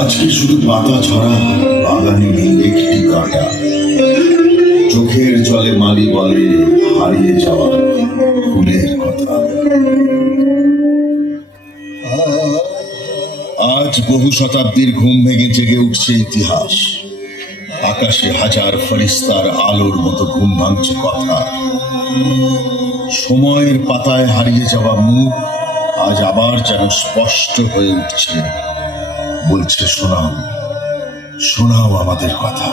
আজকে শুধু পাতা ছড়া, বাগানে নেই একটি কাঁটা। চোখের জলে মালি বলে হারিয়ে যাওয়া ফুলের কথা। আজ বহু শতাব্দীর ঘুম ভেঙে জেগে উঠছে ইতিহাস। আকাশে হাজার ফেরেশতার আলোর মতো ঘুম ভাঙছে কথা। সময়ের পাতায় হারিয়ে যাওয়া মুখ আজ আবার যেন স্পষ্ট হয়ে উঠছে, বলছে শোনাও, শোনাও আমাদের কথা।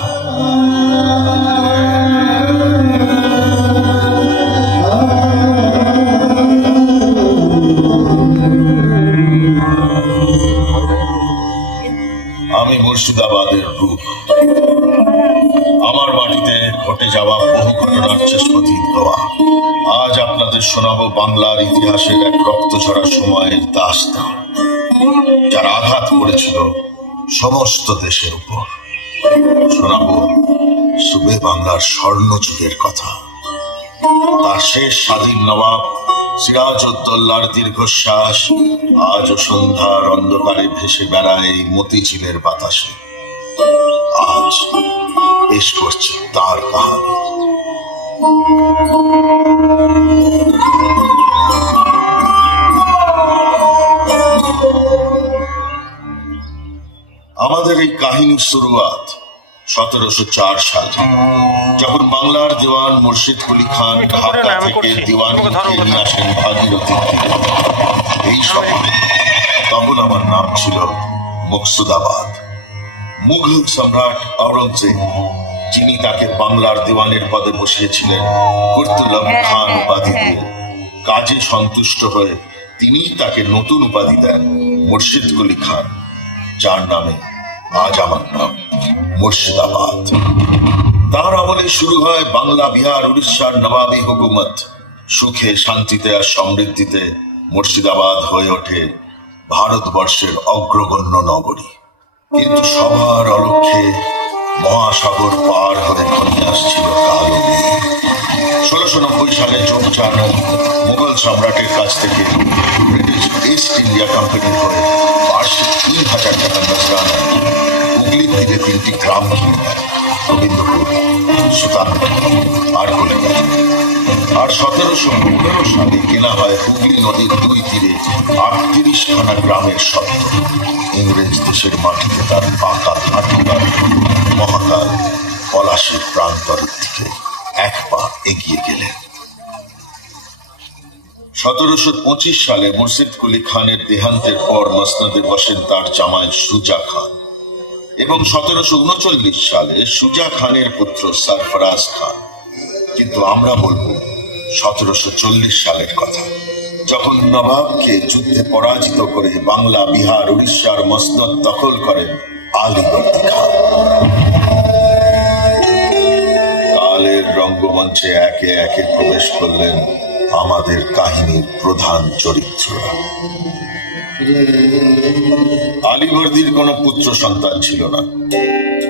আমি মুর্শিদাবাদের রূপ। আমার মাটিতে ঘটে যাওয়া বহু ঘটনার চেষ্পতিত হওয়া। আজ আপনাদের শোনাবো বাংলার ইতিহাসের এক রক্তঝরা সময়ের দাস্তান, যার আঘাত করেছিল সমস্ত দেশের উপর। শোনাবো সুবে বাংলার স্বর্ণ যুগের কথা। তার শেষ স্বাধীন নবাব সিরাজউদ্দৌলার দীর্ঘশ্বাস আজও সন্ধ্যার অন্ধকারে ভেসে বেড়ায় এই মতিঝিলের বাতাসে। আজ পেশ করছি তার কাহিনী। আমাদের এই কাহিনীর শুরুয়াত 1704 সালে, যখন বাংলার দেওয়ান মুর্শিদ কুলি খান ঢাকা থেকে দিওয়ানকে নিয়ে আসেন ভাগীরথী। এই সময় তখন আমার নাম ছিল মুর্শিদাবাদ। মুঘল সম্রাট আওরঙ্গজেব, যিনি তাকে বাংলার দেওয়ানের পদে বসিয়েছিলেন কুর্তুলব খান উপাধি দিয়ে, কাজে সন্তুষ্ট হয়ে তিনি তাকে নতুন উপাধি দেন মুর্শিদ কুলি খান, যার নামে আজ আমার নাম মুর্শিদাবাদ। তার আমলে শুরু হয় বাংলা, বিহার, উড়িষ্যার নবাবী হুকুমত। সুখে, শান্তিতে আর সমৃদ্ধিতে মুর্শিদাবাদ হয়ে ওঠে ভারতবর্ষের অগ্রগণ্য নগরী। কিন্তু সবার অলক্ষ্যে মহাসাগর পার হয়ে ঘনিয়ে আসছিল কালো মেঘ। 1690 সালে চৌচানো মুঘল সম্রাটের কাছ থেকে ব্রিটিশ ইস্ট ইন্ডিয়া কোম্পানির হয়ে বার্ষিক 3000 টাকা নজরানা হুগলির তীরে 3টি গ্রাম কিনে নেয়, গোবিন্দপুর, সুতানপুর আর কলিকাতা। আর 1715 সালে কেনা হয় হুগলি নদীর 2 তীরে 38খানা গ্রামের সত্ত্ব। ইংরেজ দেশের মাটিতে তার পাকা ভাটুকার মহাকাল পলাশীর প্রান্তরের দিকে এক পা এগিয়ে গেলেন। 1725 সালে মুর্শিদ কুলি খানের দেহান্তের পর মসনদে বসেন তার জামাই সুজা খান, এবং 1739 সালে সুজা খানের পুত্র সরফরাজ খান। কিন্তু আমরা বলবো 1740 সালের কথা, যখন নবাবকে যুদ্ধে পরাজিত করে বাংলা, বিহার, উড়িষ্যার মসনদ দখল করেন আলীবর্দী খান। কালের রঙ্গমঞ্চে একে একে প্রবেশ করলেন আমাদের কাহিনীর প্রধান চরিত্ররা। আলীবর্দীর কোনো পুত্র সন্তান ছিল না।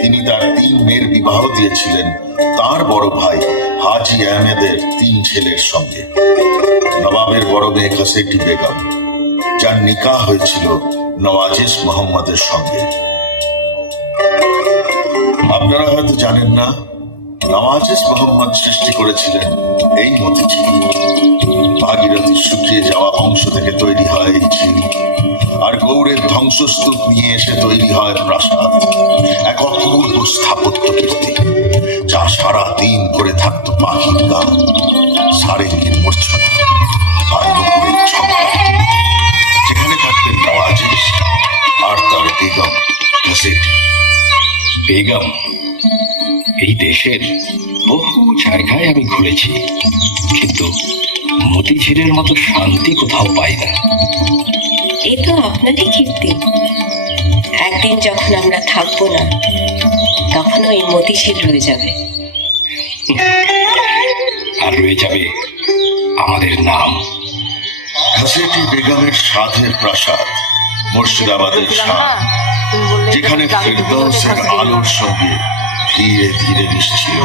তিনি তার 3 মেয়ের বিবাহ দিয়েছিলেন তার বড় ভাই হাজী আহমেদের 3 ছেলের সঙ্গে। নবাবের বড় মেয়ে ঘসেটি বেগম, যার নিকাহ হয়েছিল নওয়াজিস মোহাম্মদের সঙ্গে। আপনারা হয়তো জানেন না, নওয়াজিস মোহাম্মদ সৃষ্টি করেছিলেন এই মতিঝিল। ভাগীরথীর শুকিয়ে যাওয়া অংশ থেকে তৈরি হয় এই ঝিল, আর গৌড়ের ধ্বংসস্তূপ নিয়ে এসে তৈরি হয় প্রাসাদ, এক অপূর্ব স্থাপত্য কীর্তি, যা সারা দিন করে থাকত পাখির গান, সারেঙ্গির মূর্ছনা আর নুপুরের ঝঙ্কার। যেখানে থাকতেন নওয়াজিস আর তার বেগম ঘসেটি। বেগম, এই দেশের বহু জায়গায় আমি ঘুরেছি, কিন্তু মতিঝিলের মতো শান্তি কোথাও পাই না। এ তো আপনারই কীর্তি। একদিন যখন আমরা থাকবো না, তখন ওই মতিঝিল রয়ে যাবে। আর রয়ে যাবে আমাদের নাম। ঘসেটি বেগমের সাধের প্রাসাদ মুর্শিদাবাদের শান, যেখানে ফেরদৌসের আলোর সঙ্গে ধীরে ধীরে মিশছিল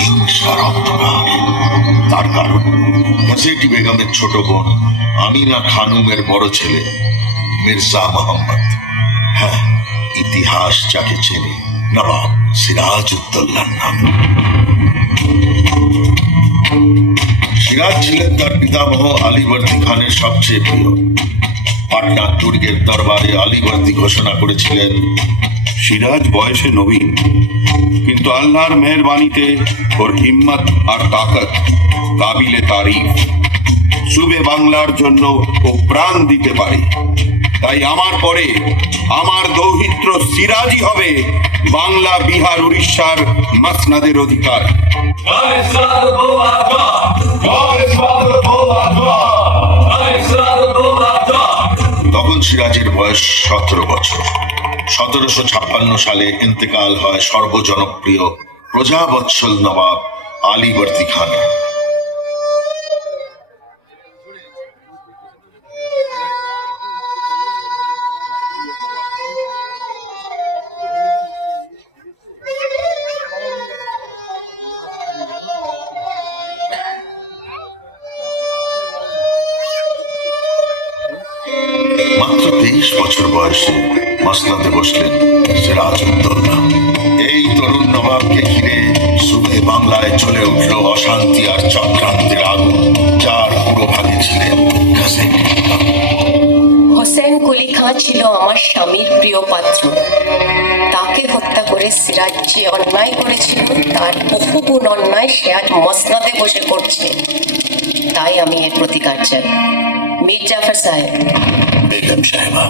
হিংসার অন্ধকার। তার কারণ ঘসেটি বেগমের ছোট বোন আমিনা খানুমের বড় ছেলে মির্জা মোহাম্মদ। হ্যাঁ, ইতিহাস যাকে চেনে, নবাব সিরাজউদ্দৌলার নাম। সিরাজ ছিলেন তার পিতামহ আলীবর্দী খানের সবচেয়ে প্রিয়। পাটনার দুর্গের দরবারে আলীবর্দী ঘোষণা করেছিলেন, সিরাজ বয়সে নবীন, কিন্তু আল্লাহর মেহরবানিতে ওর হিম্মত আর তাকত কাবিলে তারিফ। সুবে বাংলার জন্য ও প্রাণ দিতে পারে। তাই আমার পরে আমার দৌহিত্র সিরাজই হবে বাংলা, বিহার, উড়িষ্যার মাসনাদের অধিকার। তখন সিরাজের বয়স 17 বছর। 1756 সালে ইন্তেকাল হয় সর্বজনপ্রিয় প্রজাবৎসল নবাব আলীবর্দী খানের। মাত্র 23 বছর বয়সে মসনদে বসলেন সিরাজউদ্দৌলা। এই তরুণ নবাবকে ঘিরে সুবে বাংলায় চলে উঠল অশান্তি আর চক্রান্তের আগুন, যার পুরোভাগে ছিলেন হোসেন। হোসেন কুলি খাঁ ছিল আমার স্বামীর প্রিয় পাত্র। তাকে হত্যা করে সিরাজ যে অন্যায় করেছিল তার বহুগুণ অন্যায় সে আজ মসনদে বসে করছে। তাই আমি এর প্রতিকার চাই। মীর জাফর সাহেব। বেগম সাহেবা,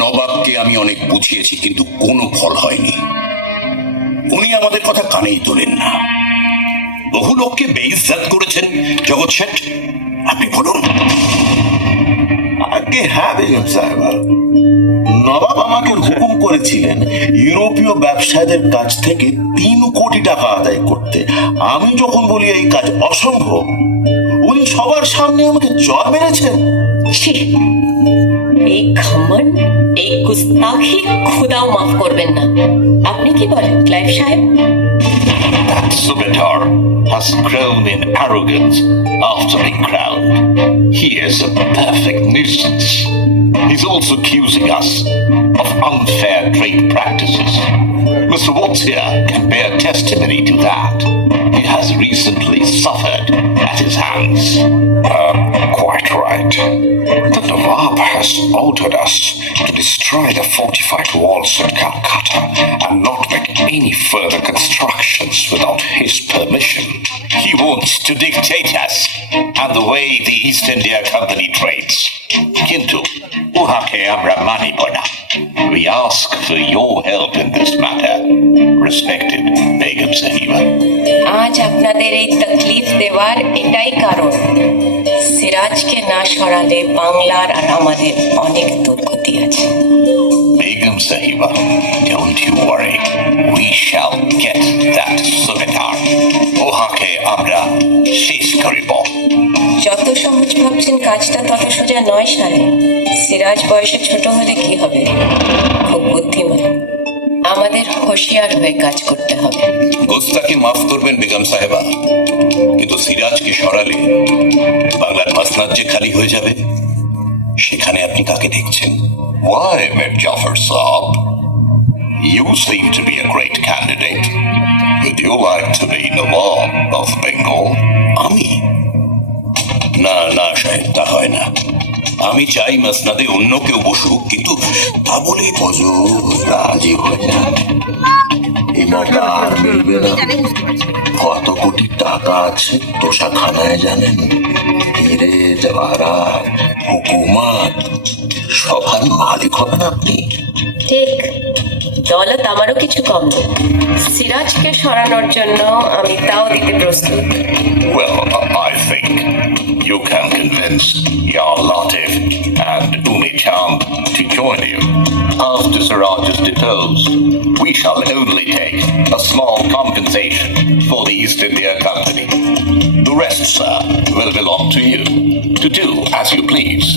নবাবকে আমি অনেক বুঝিয়েছি, কিন্তু কোনো ফল হয়নি। উনি আমাদের কথা কানেই তোলেন না। বহু লোককে বেইজ্জত করেছেন জগৎ শেঠ। আপনি বলুন। আগে হ্যাঁ বেগম সাহেবা, নবাব আমাকে হুকুম করেছিলেন ইউরোপীয় ব্যবসায়ীদের কাছ থেকে 3 কোটি টাকা আদায় করতে। আমি যখন বলি এই কাজ অসম্ভব, উনি সবার সামনে আমাকে চড় মেরেছেন। ছি, এই ঘমন্ড, এই গুস্তাখি খুদাও মাফ করবেন না। আপনি কি বলেন ক্লাইভ সাহেব? That Subetar has grown in arrogance after being crowned. He is a perfect nuisance. He's also accusing us of unfair trade practices. Mr. Watts here can bear testimony to that. He has recently suffered at his hands. Quite right. The Nawab has ordered us to destroy the fortified walls at Calcutta and not make any further constructions without his permission. He wants to dictate us and the way the East India Company trades. Kintu, uhake amra manibo na. We ask for your help in this matter, respected Begum Sahiba. আজ আপনাদের এই তকলিফ দেওয়ার এটাই কারণ। সিরাজকে না সরালে বাংলার আর আমাদের অনেক দুর্গতি আছে। Begum Sahiba, don't you worry. We shall get that Subetar. Ohake amra shesh koribo. যত সহজ ভাবছেন কাজটা তত সোজা নয় সাহেব। সিরাজ বয়সে ছোট হলে কি হবে, খুব বুদ্ধিমান। আমাদের হুঁশিয়ার হয়ে কাজ করতে হবে। গোস্তাকে মাফ করবেন বেগম সাহেবা, কিন্তু সিরাজকে সরালে বাংলার মাসনাদ যে খালি হয়ে যাবে, সেখানে আপনি কাকে দেখছেন? Why, Mir Jafar Saab? You seem to be a great candidate. Would you like to be Nawab of Bengal? আমি? না না সাহেব, তা হয় না। আমি চাই মাসনাদে অন্য কেউ বসুক, কিন্তু তা বলে রাজি হয় না। এই মৌকা আর মিলবে না। কত কোটি টাকা আছে তোষাখানায় জানেন? হিরে জওয়াহরাত, হুকুমত, সবার মালিক হবেন আপনি। ঠিক, দৌলত আমারও কিছু কম নেই। সিরাজকে সরানোর জন্য আমি তাও দিতে প্রস্তুত। Well, I think you can convince Yar Latif and Umi Chand to join you. After Siraj is deposed, we shall only take a small compensation for the East India Company. The rest, sir, will belong to you, to do as you please.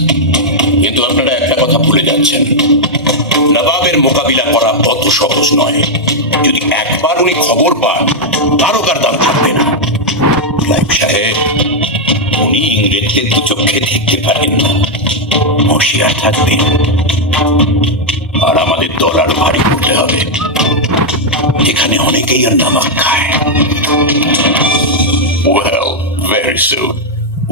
কিন্তু আপনারা একটা কথা ভুলে যাচ্ছেন, নবাবের মোকাবিলা করা অত সহজ নয়। যদি একবার উনি খবর পান, তারকার দাম থাকবে না। ক্লাইভ সাহেব, উনি ইংরেজদের দু চোখে দেখতে পারেন না, হুঁশিয়ার থাকবেন। আর আমাদের আমাদের দল আরো ভারী করতে হবে। এখানে অনেকেই আর নামাক খায়। Well, very soon.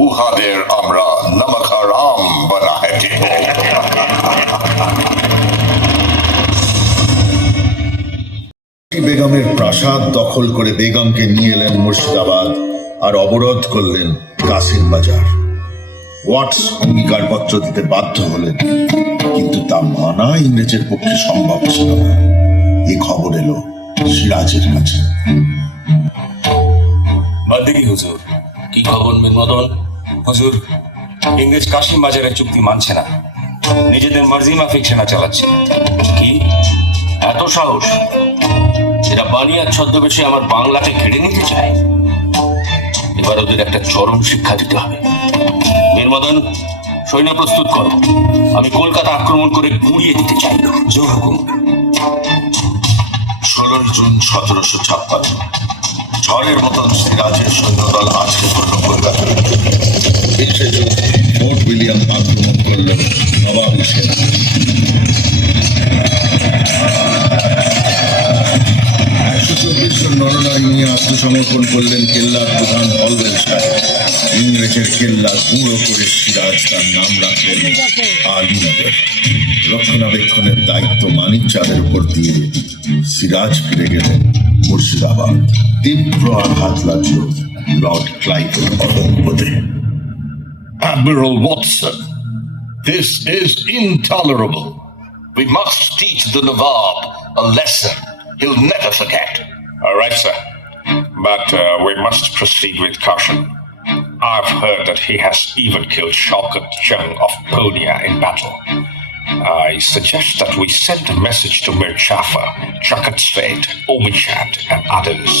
উহাদের আমরা নামক হারাম বানায় দেব। বেগমের প্রাসাদ দখল করে বেগমকে নিয়ে এলেন মুর্শিদাবাদ আর অবরোধ করলেন কাসিম বাজার। ওয়াটস অঙ্গীকারপত্র দিতে বাধ্য হলেন, কিন্তু তা মানা ইংরেজের পক্ষে সম্ভব ছিল না। এই খবর এলো সিরাজের কাছে। বাদ্দিকি হুজুর, কি খবর মীর মদন? হুজুর, ইংরেজ কাশিম বাজারের চুক্তি মানছে না, নিজেদের মার্জি মাফিক সেনা চালাচ্ছে। কি এত সাহস? এরা বানিয়ার ছদ্মবেশে আমার বাংলাকে কেড়ে নিতে চায়। এবার ওদের একটা চরম শিক্ষা দিতে হবে। মীর মদন, সৈন্য প্রস্তুত করো, আমি কলকাতা আক্রমণ করে গুঁড়িয়ে দিতে চাই। জো হুকুম। 16 জুন 1756 ঝড়ের মতন সিরাজের সৈন্যদল আজকে করল কলকাতা। 20 জুন ফোর্ট উইলিয়াম আক্রমণ করল নবাবী সেনা। 124 জন নরনারী নিয়ে আত্মসমর্পণ করলেন কেল্লার প্রধান অলওয়েল সাহেব। ইংরেজের কেল্লা গুঁড়ো করে সিরাজ তার নাম রাখলেন আলীনগর। রক্ষণাবেক্ষণের দায়িত্ব মানিক চাঁদের উপর দিয়ে সিরাজ ফিরে গেলেন মুর্শিদাবাদ। তীব্র আঘাত লাগল Lord ক্লাইভের অদম্পতে। Admiral Watson, this is intolerable. We must teach the Nawab a lesson he'll never forget. All right, sir. But we must proceed with caution. I've heard that he has even killed Shaukat Jung of Ponia in battle. I suggest that we send a message to Mir Jafar, Chakat State, Omishad, and others,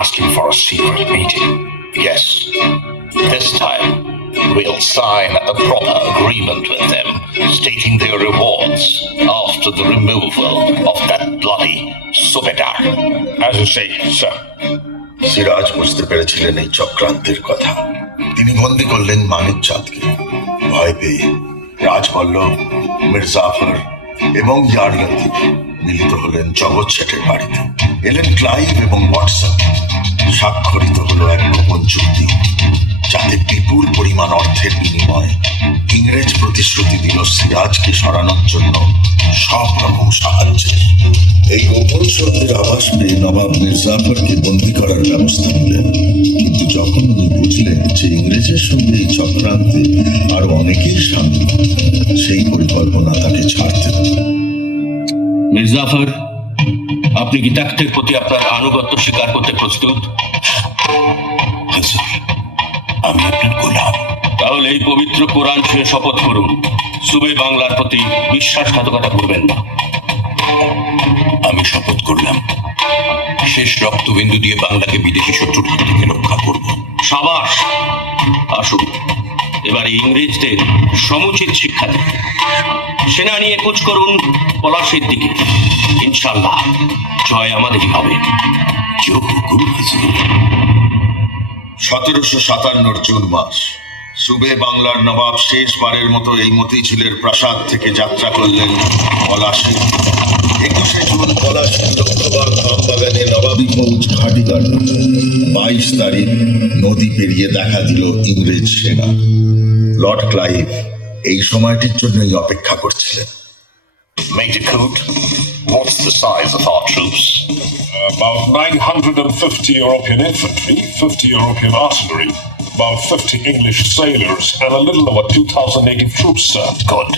asking for a secret meeting. Yes, this time we'll sign a proper agreement with them, stating their rewards after the removal of that bloody Subedar. As you say, sir. Siraj বুঝতে পেরেছিলেন এই চক্রান্তের কথা। তিনি বন্দী করলেন মানিক চাঁদকে। ভয় পেয়ে রাজবল্লভ, মির্জাফর এবং ইয়ার লতিফ মিলিত হলেন জগৎ শেঠের বাড়িতে। এলেন ক্লাইভ এবং ওয়াটসন। স্বাক্ষরিত হলো এক গোপন চুক্তি, যাতে বিপুল পরিমাণ অর্থের বিনিময়ে ইংরেজ প্রতিশ্রুতি দিল সিরাজকে সরানোর জন্য সব রকম সাহায্যের। এই গোপন সত্যের আভাস পেয়ে নবাব মির্জাফরকে বন্দী করার ব্যবস্থা নিলেন, কিন্তু যখন উনি বুঝলেন যে ইংরেজের সঙ্গে এই চক্রান্তে আরো অনেকেই সামিল, সেই পরিকল্পনা তাকে ছাড়তে হল। মির্জাফর, আপনি কি তাখ্তের প্রতি আপনার আনুগত্য স্বীকার করতে প্রস্তুত? হুজুর, আমি আপনার গোলাম। তাহলে এই পবিত্র কোরআন ছুঁয়ে শপথ করুন, সুবে বাংলার প্রতি বিশ্বাসঘাতকতা করবেন না। আমি শপথ করলাম শেষ রক্তবিন্দু দিয়ে বাংলাকে বিদেশি শত্রুর হাত থেকে রক্ষা করব। সাবাস! আসুন, এবার ইংরেজদের সমুচিত শিক্ষা দিন। সেনা নিয়ে কুচ করুন পলাশির দিকে। ইনশাল্লাহ জয় আমাদেরই হবে। 1757 জুন মাস, সুবে বাংলার নবাব শেষবারের মতো এই মতিঝিলের প্রাসাদ থেকে যাত্রা করলেন পলাশী। 21 জুন পলাশী লক্ষ্যবাগ আমবাগানে নবাবী ফৌজ ঘাঁটি কাটল। 22 তারিখ নদী পেরিয়ে দেখা দিল ইংরেজ সেনা। লর্ড ক্লাইভ এই সময়টির জন্যই অপেক্ষা করছিলেন। Major Coote, what's the size of our troops? About 950 European infantry, 50 European artillery, about 50 English sailors, and a little over 2,000 native troops, sir. Good.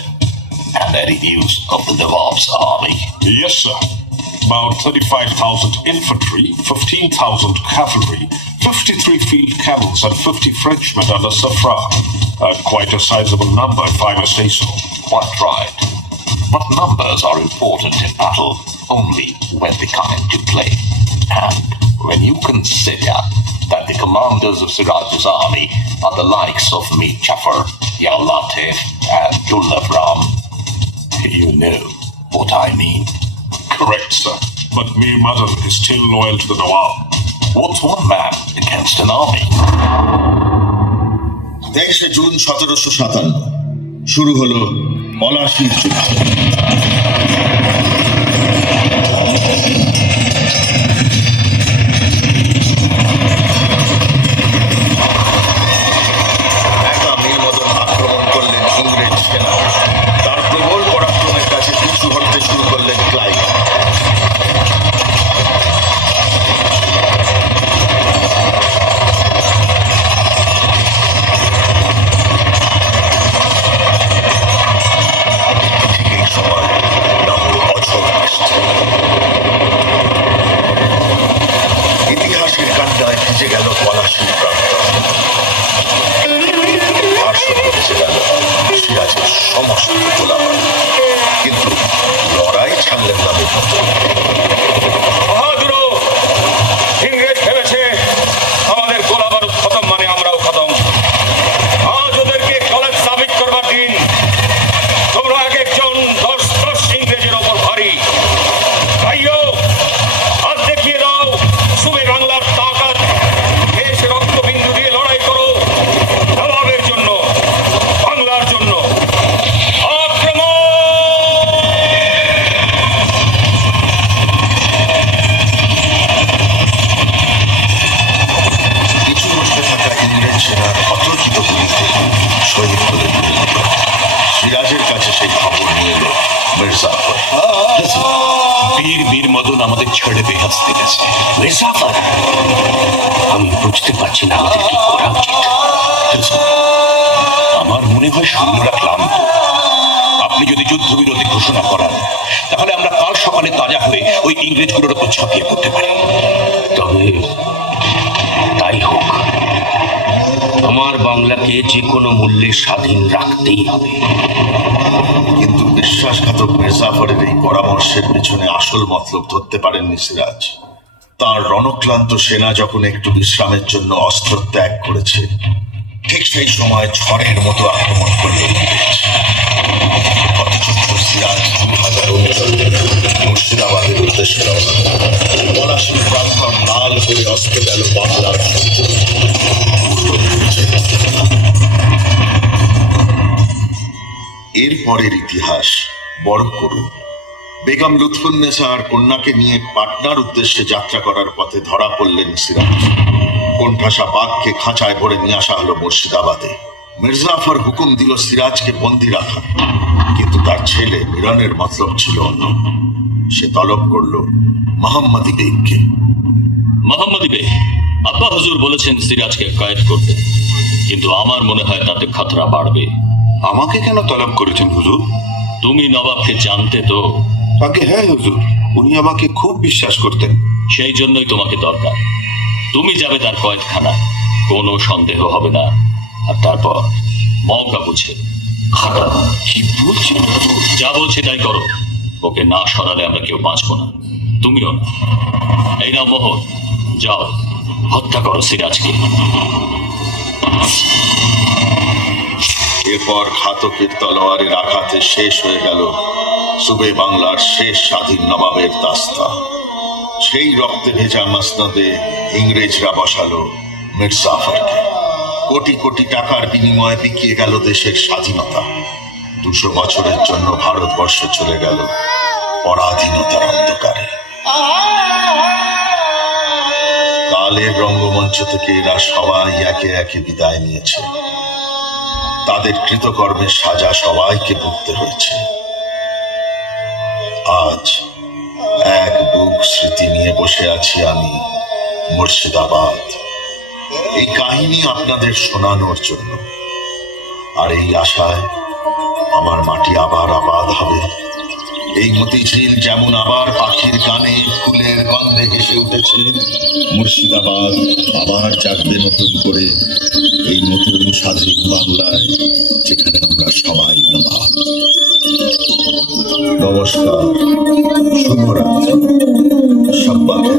And any news of the Nawab's army? Yes, sir. About 35,000 infantry, 15,000 cavalry, 53 field camels, and 50 Frenchmen under Safra. Quite a sizable number, if I may say so. Quite right. But numbers are important in battle only when they come into play. And when you consider that the commanders of Siraj's army are the likes of Mir Jafar, Yar Latif, and Dullah Ram, you know what I mean. Correct, sir. But Mir Madan is still loyal to the Nawab. What's one man against an army? 23 June 1757 শুরু হলো পলাশীর যুদ্ধ। মির্জাফর। বীর বীর মদন আমাদের ছেড়ে বেহেস্তে গেছে। মির্জাফর, আমি বুঝতে পারছি না আমাদের কি করা উচিত। আমার মনে হয় সৈন্যরা ক্লান্ত। আপনি যদি যুদ্ধবিরতি ঘোষণা করান, তাহলে আমরা কাল সকালে তাজা হয়ে ওই ইংরেজগুলোর উপর ঝাঁপিয়ে পড়তে পারি। তবে তাই হোক, আমার বাংলাকে যে কোনো মূল্যে স্বাধীন রাখতেই হবে। কিন্তু বিশ্বাসঘাতক মির্জাফরের এই পরামর্শের পেছনে আসল মতলব ধরতে পারেননি সিরাজ। তার রণক্লান্ত সেনা যখন একটু বিশ্রামের জন্য অস্ত্র ত্যাগ করেছে, ঠিক সেই সময় ঝড়ের মতো আক্রমণ করল ইংরেজ। হতচকিত সিরাজ 2000 অনুচরদের মুর্শিদাবাদের উদ্দেশ্যে রওনা দিল। পলাশীর প্রান্তর লাল করে অস্ত গেল বাংলার সূর্য। এরপরের ইতিহাস বড় করুন। বেগম লুৎফুন্নেসা আর কন্যাকে নিয়ে পাটনার উদ্দেশ্যে যাত্রা করার পথে ধরা পড়লেন সিরাজ। কোণঠাসা বাঘকে খাঁচায় ভরে নিয়ে আসা হলো মুর্শিদাবাদে। মির্জাফর হুকুম দিল সিরাজকে বন্দি রাখা, কিন্তু তার ছেলে মিরনের মতলব ছিল অন্য। সে তলব করল মোহাম্মদী বেগকে। মোহাম্মদী বেগ, আব্বা হুজুর বলেছেন সিরাজকে কয়েদ করতে, কিন্তু আমার মনে হয় তাতে খতরা বাড়বে। আমাকে কেন তলব করেছেন হুজুর? তুমি নবাবকে জানতে তো, আগে হ্যাঁ হুজুর, উনি আমাকে খুব বিশ্বাস করতেন। সেই জন্যই তোমাকে দরকার। তুমি যাবে তার কয়েদখানায়, কোনো সন্দেহ হবে না। আর তারপর মৌকা বুঝে খাটা। কি বলছেন হুজুর? যা বলছে তাই করো। ওকে না সরালে আমরা কেউ বাঁচবো না, তুমিও না। এই নাও মোহর, যাও হত্যা করো সিরাজকে। এরপর ঘাতকের তলোয়ারের আঘাতে শেষ হয়ে গেল সুবে বাংলার শেষ স্বাধীন নবাবের দাস্তা। সেই রক্তে ভেজা মসনদে ইংরেজরা বসালো মির্জাফরকে। কোটি কোটি টাকার বিনিময়ে বিকিয়ে গেল দেশের স্বাধীনতা। 200 বছরের জন্য ভারতবর্ষ চলে গেল পরাধীনতার অন্ধকারে। কালের রঙ্গমঞ্চ থেকে এরা সবাই একে একে বিদায় নিয়েছে। তাদের কৃতকর্মের সাজা সবাইকে ভুগতে হয়েছে। আজ এক বুক স্মৃতি নিয়ে বসে আছি আমি মুর্শিদাবাদ, এই কাহিনী আপনাদের শোনানোর জন্য। আর এই আশায় আমার মাটি আবার আবাদ হবে। এই মতিঝিল যেমন আবার পাখির গানে ফুলের গন্ধে হেসে উঠেছে, মুর্শিদাবাদ আবার জাগবে নতুন করে এই নতুন স্বাধীন বাংলায়, যেখানে আমরা সবাই নবাব। নমস্কার, শুভরাত্রি, সব্বাকে।